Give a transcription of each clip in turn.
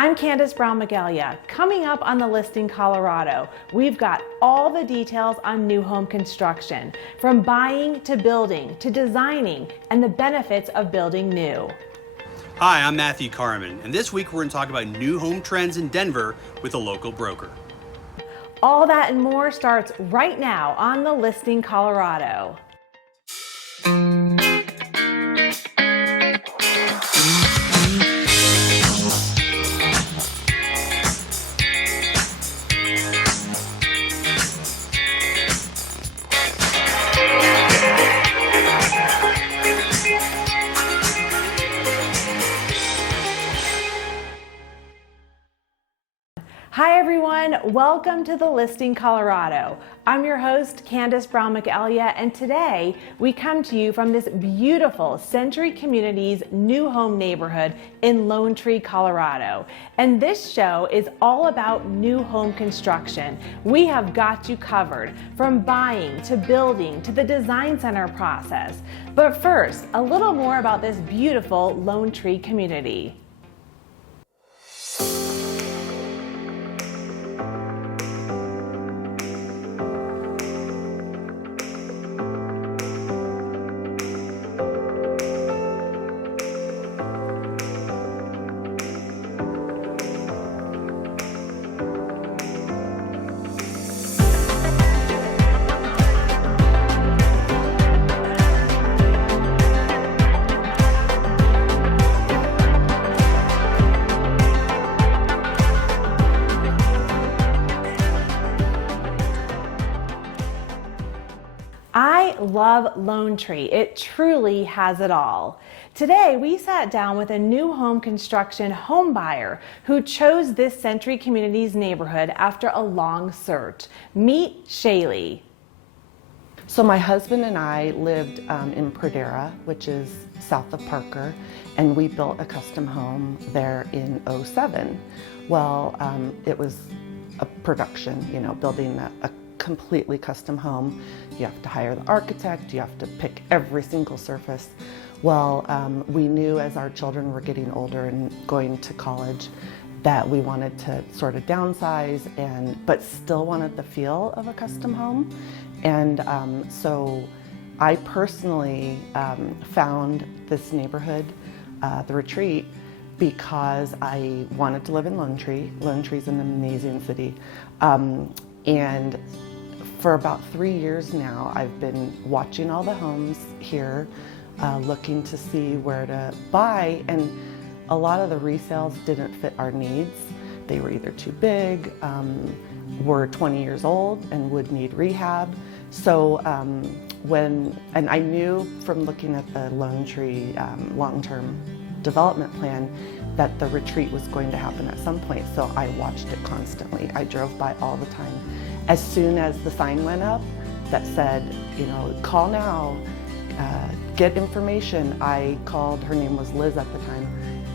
I'm Candace Brown-Magalia. Coming up on the Listing Colorado, we've got all the details on new home construction, from buying to building to designing and the benefits of building new. Hi, I'm Matthew Carmen, and this week we're going to talk about new home trends in Denver with a local broker. All that and more starts right now on the Listing Colorado. Hi everyone, welcome to the Listing Colorado. I'm your host, Candace Brown-Magalia, and today we come to you from this beautiful Century Communities new home neighborhood in Lone Tree, Colorado. And this show is all about new home construction. We have got you covered from buying to building to the design center process. But first, a little more about this beautiful Lone Tree community. I love Lone Tree. It truly has it all. Today, we sat down with a new home construction home buyer who chose this Century Communities neighborhood after a long search. Meet Shaylee. So my husband and I lived in Pradera, which is south of Parker, and we built a custom home there in '07. Well, it was a production, building a completely custom home. You have to hire the architect, you have to pick every single surface. Well, we knew as our children were getting older and going to college that we wanted to sort of downsize but still wanted the feel of a custom home. And so I personally found this neighborhood, the Retreat, because I wanted to live in Lone Tree. Lone Tree's an amazing city. And for about 3 years now, I've been watching all the homes here, looking to see where to buy, and a lot of the resales didn't fit our needs. They were either too big, were 20 years old and would need rehab. So and I knew from looking at the Lone Tree long-term development plan that the Retreat was going to happen at some point, so I watched it constantly. I drove by all the time. As soon as the sign went up that said, call now, get information, I called, her name was Liz at the time,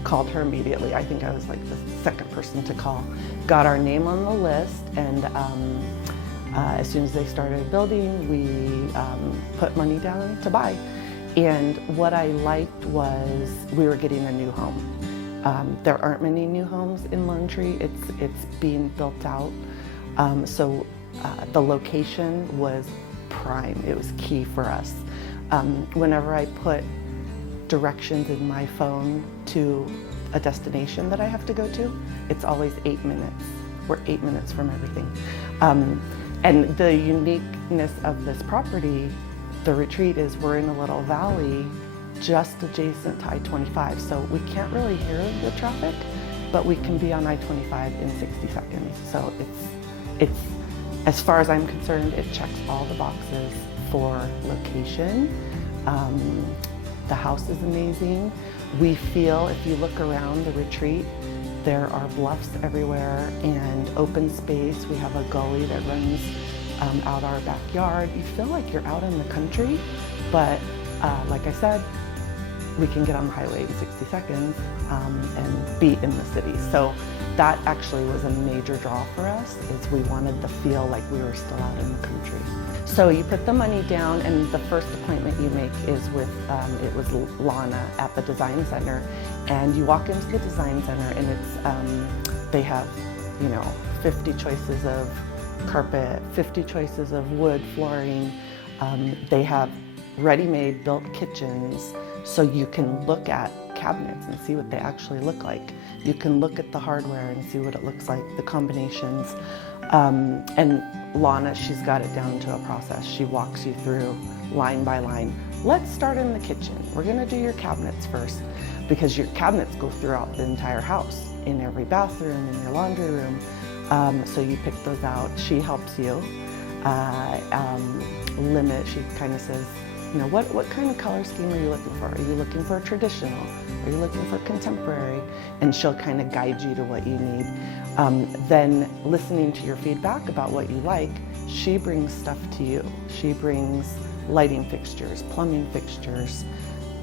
called her immediately. I think I was like the second person to call. Got our name on the list, and as soon as they started building, we put money down to buy. And what I liked was we were getting a new home. There aren't many new homes in Lone Tree. It's being built out. So the location was prime. It was key for us. Whenever I put directions in my phone to a destination that I have to go to, it's always 8 minutes. We're 8 minutes from everything. And the uniqueness of this property, the Retreat, is we're in a little valley just adjacent to I-25. So we can't really hear the traffic, but we can be on I-25 in 60 seconds. So it's as far as I'm concerned, it checks all the boxes for location. The house is amazing. We feel, if you look around the Retreat, there are bluffs everywhere and open space. We have a gully that runs out our backyard. You feel like you're out in the country, but like I said, we can get on the highway in 60 seconds and be in the city. So that actually was a major draw for us, is we wanted to feel like we were still out in the country. So you put the money down, and the first appointment you make is with, it was Lana at the Design Center. And you walk into the Design Center and it's, they have, 50 choices of carpet, 50 choices of wood flooring. They have ready-made built kitchens, so you can look at cabinets and see what they actually look like. You can look at the hardware and see what it looks like, the combinations. And Lana, she's got it down to a process. She walks you through line by line. Let's start in the kitchen. We're gonna do your cabinets first, because your cabinets go throughout the entire house, in every bathroom, in your laundry room. So you pick those out. She helps you limit. She kind of says, what kind of color scheme are you looking for? Are you looking for traditional? Are you looking for contemporary? And she'll kind of guide you to what you need. Then listening to your feedback about what you like, she brings stuff to you. She brings lighting fixtures, plumbing fixtures,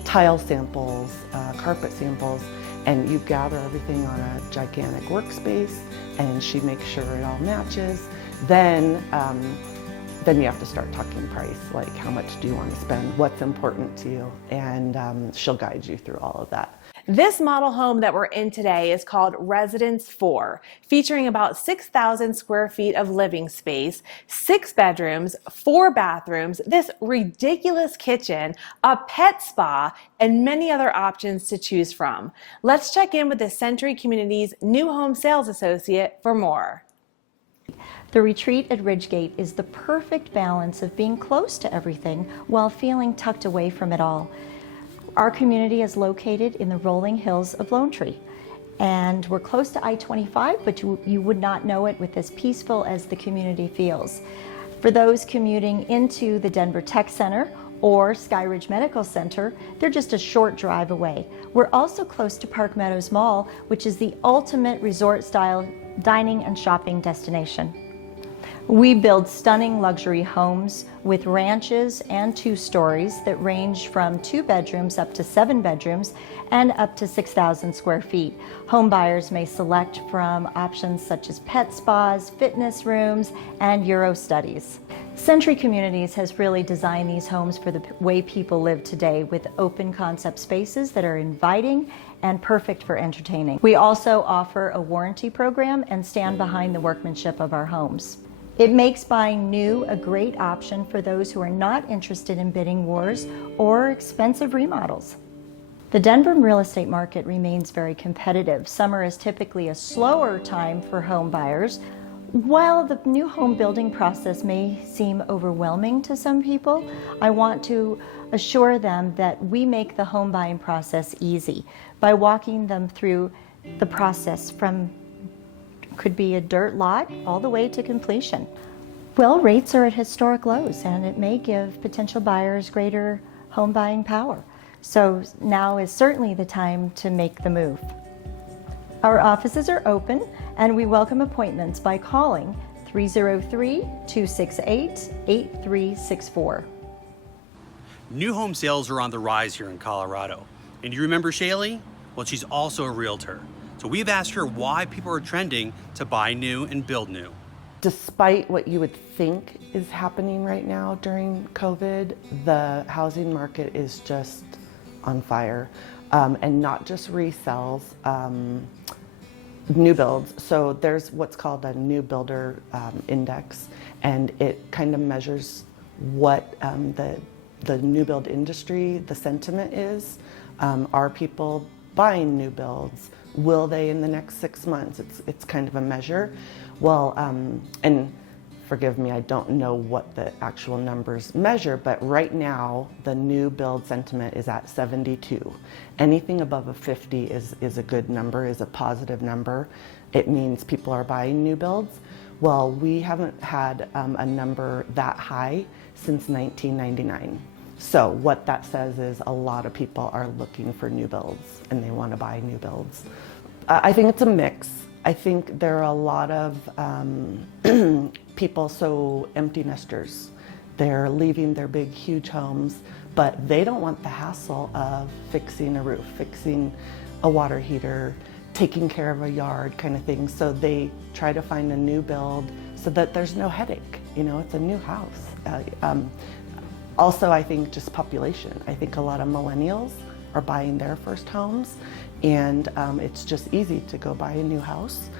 tile samples, carpet samples, and you gather everything on a gigantic workspace, and she makes sure it all matches. Then you have to start talking price, like how much do you want to spend, what's important to you, and she'll guide you through all of that. This model home that we're in today is called Residence 4, featuring about 6,000 square feet of living space, 6 bedrooms, 4 bathrooms, this ridiculous kitchen, a pet spa, and many other options to choose from. Let's check in with the Century Communities new home sales associate for more. The retreat at Ridgegate is the perfect balance of being close to everything while feeling tucked away from it all. Our community is located in the rolling hills of Lone Tree, and we're close to I-25, but you would not know it with as peaceful as the community feels. For those commuting into the Denver Tech Center or Sky Ridge Medical Center, they're just a short drive away. We're also close to Park Meadows Mall, which is the ultimate resort-style dining and shopping destination. We build stunning luxury homes with ranches and 2 stories that range from 2 bedrooms up to 7 bedrooms and up to 6,000 square feet. Home buyers may select from options such as pet spas, fitness rooms, and Euro studies. Century Communities has really designed these homes for the way people live today, with open concept spaces that are inviting and perfect for entertaining. We also offer a warranty program and stand behind the workmanship of our homes. It makes buying new a great option for those who are not interested in bidding wars or expensive remodels. The Denver real estate market remains very competitive. Summer is typically a slower time for home buyers. While the new home building process may seem overwhelming to some people, I want to assure them that we make the home buying process easy by walking them through the process from could be a dirt lot all the way to completion. Well, rates are at historic lows, and it may give potential buyers greater home buying power. So now is certainly the time to make the move. Our offices are open, and we welcome appointments by calling 303-268-8364. New home sales are on the rise here in Colorado. And you remember Shaylee? Well, she's also a realtor. So we've asked her why people are trending to buy new and build new. Despite what you would think is happening right now during COVID, the housing market is just on fire. And not just resales, new builds. So there's what's called a new builder index, and it kind of measures what the new build industry, the sentiment is. Are people buying new builds? Will they in the next 6 months? It's kind of a measure. Well, and forgive me, I don't know what the actual numbers measure, but right now the new build sentiment is at 72. Anything above a 50 is a good number, is a positive number. It means people are buying new builds. Well, we haven't had a number that high since 1999. So what that says is a lot of people are looking for new builds and they want to buy new builds. I think it's a mix. I think there are a lot of people, so empty nesters. They're leaving their big, huge homes, but they don't want the hassle of fixing a roof, fixing a water heater, taking care of a yard kind of thing. So they try to find a new build so that there's no headache. You know, it's a new house. Also, I think just population. I think a lot of millennials are buying their first homes, and it's just easy to go buy a new house.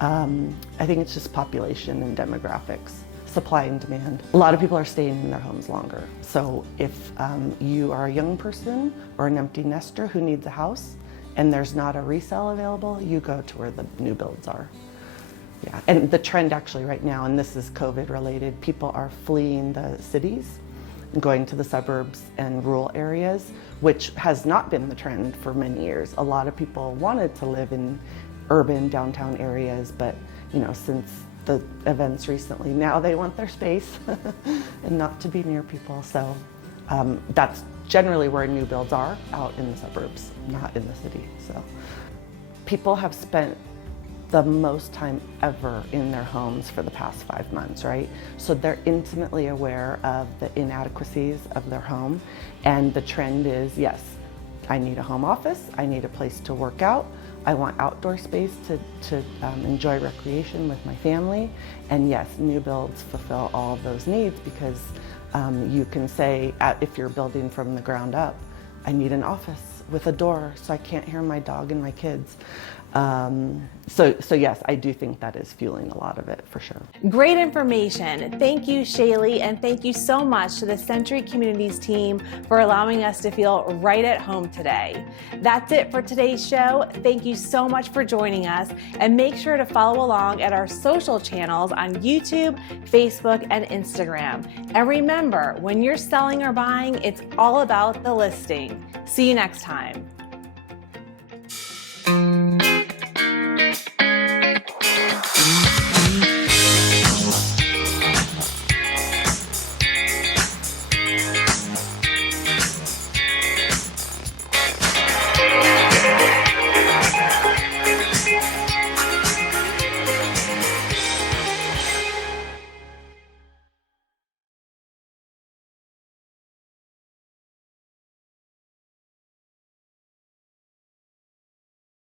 I think it's just population and demographics, supply and demand. A lot of people are staying in their homes longer. So if you are a young person or an empty nester who needs a house and there's not a resale available, you go to where the new builds are. Yeah, and the trend actually right now, and this is COVID related, people are fleeing the cities and going to the suburbs and rural areas, which has not been the trend for many years. A lot of people wanted to live in urban downtown areas, but you know, since the events recently, now they want their space and not to be near people. So that's generally where new builds are, out in the suburbs, not in the city. So people have spent the most time ever in their homes for the past 5 months, right? So they're intimately aware of the inadequacies of their home, and the trend is, yes, I need a home office, I need a place to work out, I want outdoor space to enjoy recreation with my family, and yes, new builds fulfill all of those needs because you can say, if you're building from the ground up, I need an office with a door so I can't hear my dog and my kids. So yes, I do think that is fueling a lot of it for sure. Great information. Thank you, Shaylee, and thank you so much to the Century Communities team for allowing us to feel right at home today. That's it for today's show. Thank you so much for joining us, and make sure to follow along at our social channels on YouTube, Facebook, and Instagram. And remember, when you're selling or buying, it's all about the listing. See you next time.